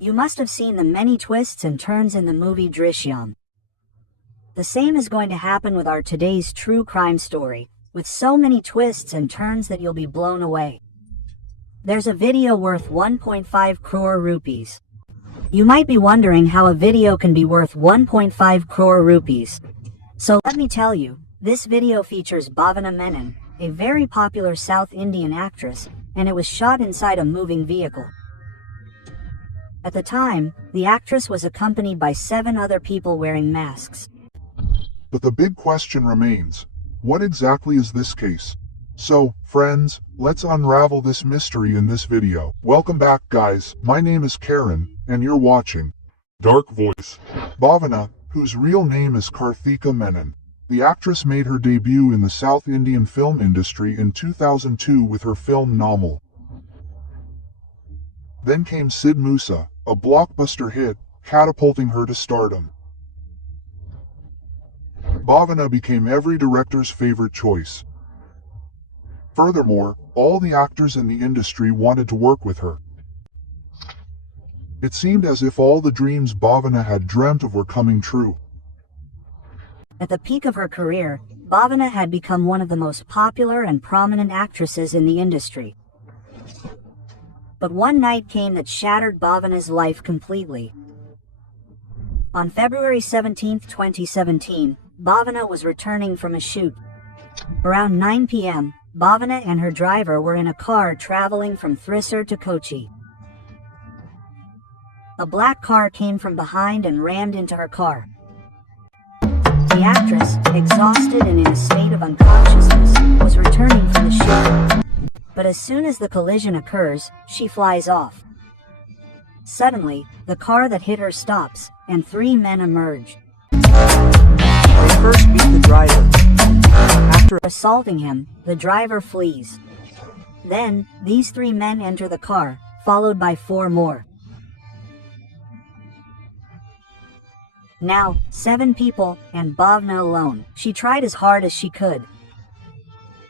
You must have seen the many twists and turns in the movie Drishyam. The same is going to happen with our today's true crime story, with so many twists and turns that you'll be blown away. There's a video worth 1.5 crore rupees. You might be wondering how a video can be worth 1.5 crore rupees. So let me tell you, this video features Bhavana Menon, a very popular South Indian actress, and it was shot inside a moving vehicle. At the time, the actress was accompanied by 7 other people wearing masks. But the big question remains, what exactly is this case? So, friends, let's unravel this mystery in this video. Welcome back, guys. My name is Karen, and you're watching Dark Voice. Bhavana, whose real name is Karthika Menon. The actress made her debut in the South Indian film industry in 2002 with her film Untold. Then came Sid Musa, a blockbuster hit, catapulting her to stardom. Bhavana became every director's favorite choice. Furthermore, all the actors in the industry wanted to work with her. It seemed as if all the dreams Bhavana had dreamt of were coming true. At the peak of her career, Bhavana had become one of the most popular and prominent actresses in the industry. But one night came that shattered Bhavana's life completely. On February 17, 2017, Bhavana was returning from a shoot. Around 9 p.m., Bhavana and her driver were in a car traveling from Thrissur to Kochi. A black car came from behind and rammed into her car. The actress, exhausted and in a state of unconsciousness, was returning from the shoot. But as soon as the collision occurs, she flies off. Suddenly, the car that hit her stops, and 3 men emerge. They first beat the driver. After assaulting him, the driver flees. Then, these 3 men enter the car, followed by 4 more. Now, 7 people, and Bhavana alone. She tried as hard as she could.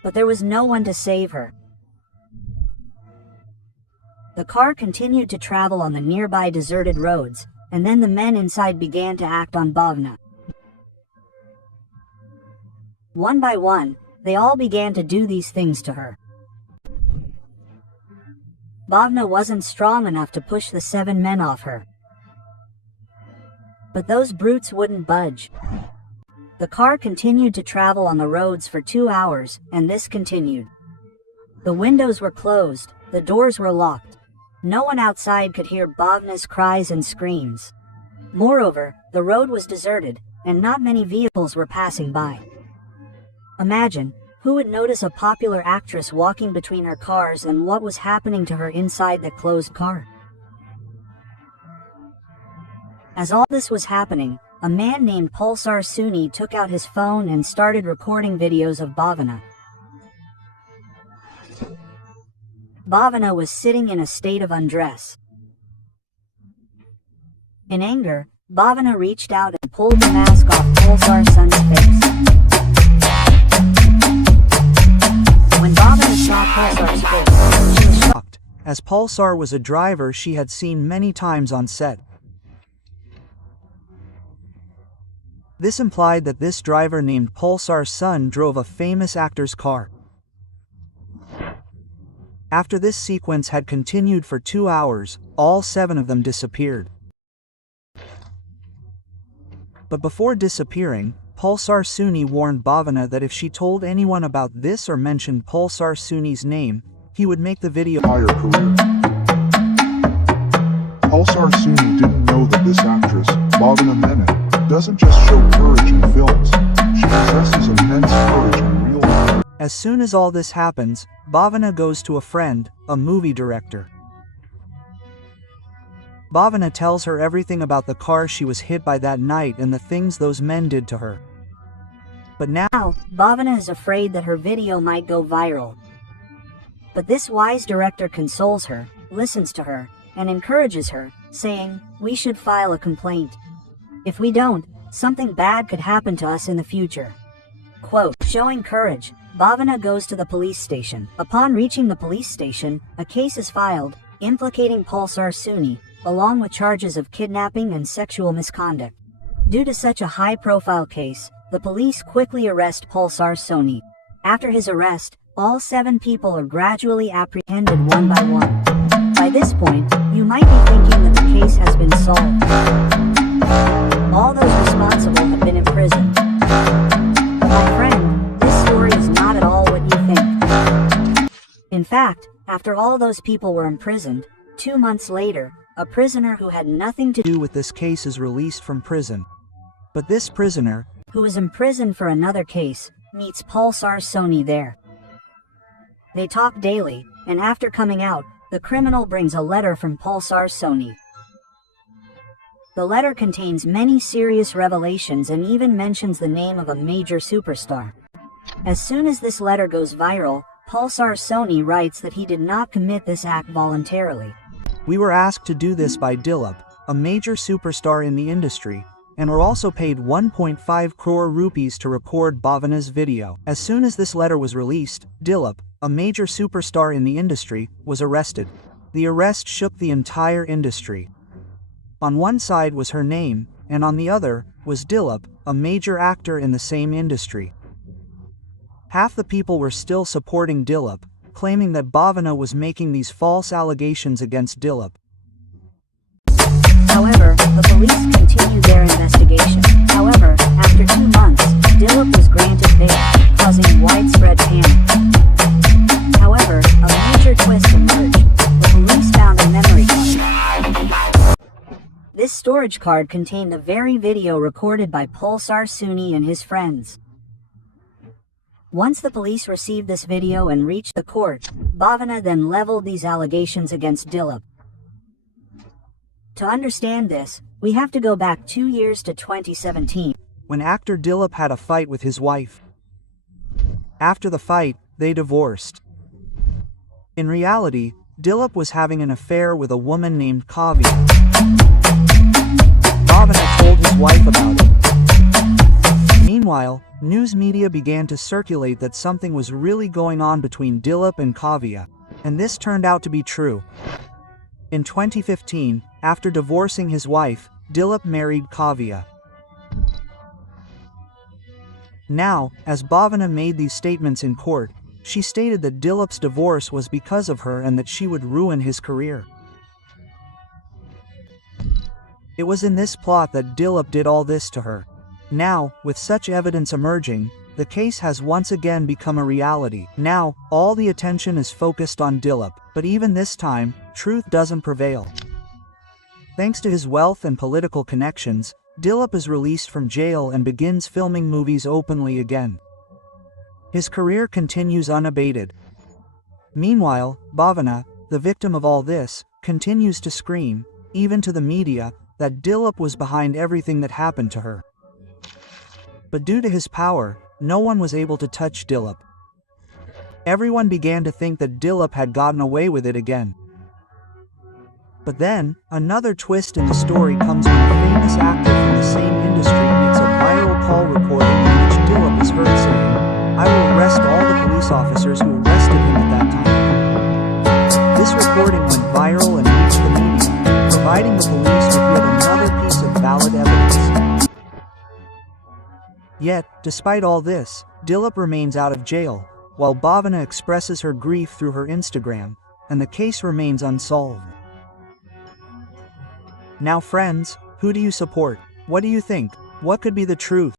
But there was no one to save her. The car continued to travel on the nearby deserted roads, and then the men inside began to act on Bhavana. One by one, they all began to do these things to her. Bhavana wasn't strong enough to push the 7 men off her. But those brutes wouldn't budge. The car continued to travel on the roads for 2 hours, and this continued. The windows were closed, the doors were locked. No one outside could hear Bhavana's cries and screams. Moreover, the road was deserted, and not many vehicles were passing by. Imagine, who would notice a popular actress walking between her cars and what was happening to her inside the closed car? As all this was happening, a man named Pulsar Suni took out his phone and started recording videos of Bhavana. Bhavana was sitting in a state of undress. In anger, Bhavana reached out and pulled the mask off Pulsar Sun's face. When Bhavana saw Pulsar's face, she was shocked, as Pulsar was a driver she had seen many times on set. This implied that this driver named Pulsar Sun drove a famous actor's car. After this sequence had continued for 2 hours, all 7 of them disappeared. But before disappearing, Pulsar Suni warned Bhavana that if she told anyone about this or mentioned Pulsar Suni's name, he would make the video Entire career. Pulsar Suni didn't know that this actress, Bhavana Menon, doesn't just show courage in films, she possesses immense courage in real life. As soon as all this happens, Bhavana goes to a friend, a movie director. Bhavana tells her everything about the car she was hit by that night and the things those men did to her. But now, Bhavana is afraid that her video might go viral. But this wise director consoles her, listens to her, and encourages her, saying, "We should file a complaint. If we don't, something bad could happen to us in the future." Quote, showing courage, Bhavana goes to the police station. Upon reaching the police station, a case is filed, implicating Pulsar Suni, along with charges of kidnapping and sexual misconduct. Due to such a high-profile case, the police quickly arrest Pulsar Sony. After his arrest, all 7 people are gradually apprehended one by one. By this point, you might be thinking that the case has been solved. All those responsible have been imprisoned. My friend, this story is not at all what you think. In fact, after all those people were imprisoned, 2 months later, a prisoner who had nothing to do with this case is released from prison. But this prisoner, who was imprisoned for another case, meets Pulsar Sony there. They talk daily, and after coming out, the criminal brings a letter from Pulsar Sony. The letter contains many serious revelations and even mentions the name of a major superstar. As soon as this letter goes viral, Pulsar Sony writes that he did not commit this act voluntarily. We were asked to do this by Dilip, a major superstar in the industry, and were also paid 1.5 crore rupees to record Bhavana's video. As soon as this letter was released, Dilip, a major superstar in the industry, was arrested. The arrest shook the entire industry. On one side was her name, and on the other was Dilip, a major actor in the same industry. Half the people were still supporting Dilip, claiming that Bhavana was making these false allegations against Dilip. However, the police continued their investigation. However, after 2 months, Dilip was granted bail, causing widespread panic. However, a major twist emerged. The police found a memory card. This storage card contained the very video recorded by Pulsar Sony and his friends. Once the police received this video and reached the court, Bhavana then leveled these allegations against Dilip. To understand this, we have to go back 2 years to 2017, when actor Dilip had a fight with his wife. After the fight, they divorced. In reality, Dilip was having an affair with a woman named Kavya. Bhavana told his wife about it. Meanwhile, news media began to circulate that something was really going on between Dilip and Kavya, and this turned out to be true. In 2015, after divorcing his wife, Dilip married Kavya. Now, as Bhavana made these statements in court, she stated that Dilip's divorce was because of her and that she would ruin his career. It was in this plot that Dilip did all this to her. Now, with such evidence emerging, the case has once again become a reality. Now, all the attention is focused on Dilip, but even this time, truth doesn't prevail. Thanks to his wealth and political connections, Dilip is released from jail and begins filming movies openly again. His career continues unabated. Meanwhile, Bhavana, the victim of all this, continues to scream, even to the media, that Dilip was behind everything that happened to her. But due to his power, no one was able to touch Dilip. Everyone began to think that Dilip had gotten away with it again. But then, another twist in the story comes when a famous actor from the same industry makes a viral call recording in which Dilip is heard saying, "I will arrest all the police officers who arrested him at that time." This recording went viral and reached the media, providing the police with yet another piece of valid evidence. Yet, despite all this, Dilip remains out of jail, while Bhavana expresses her grief through her Instagram, and the case remains unsolved. Now friends, who do you support? What do you think? What could be the truth?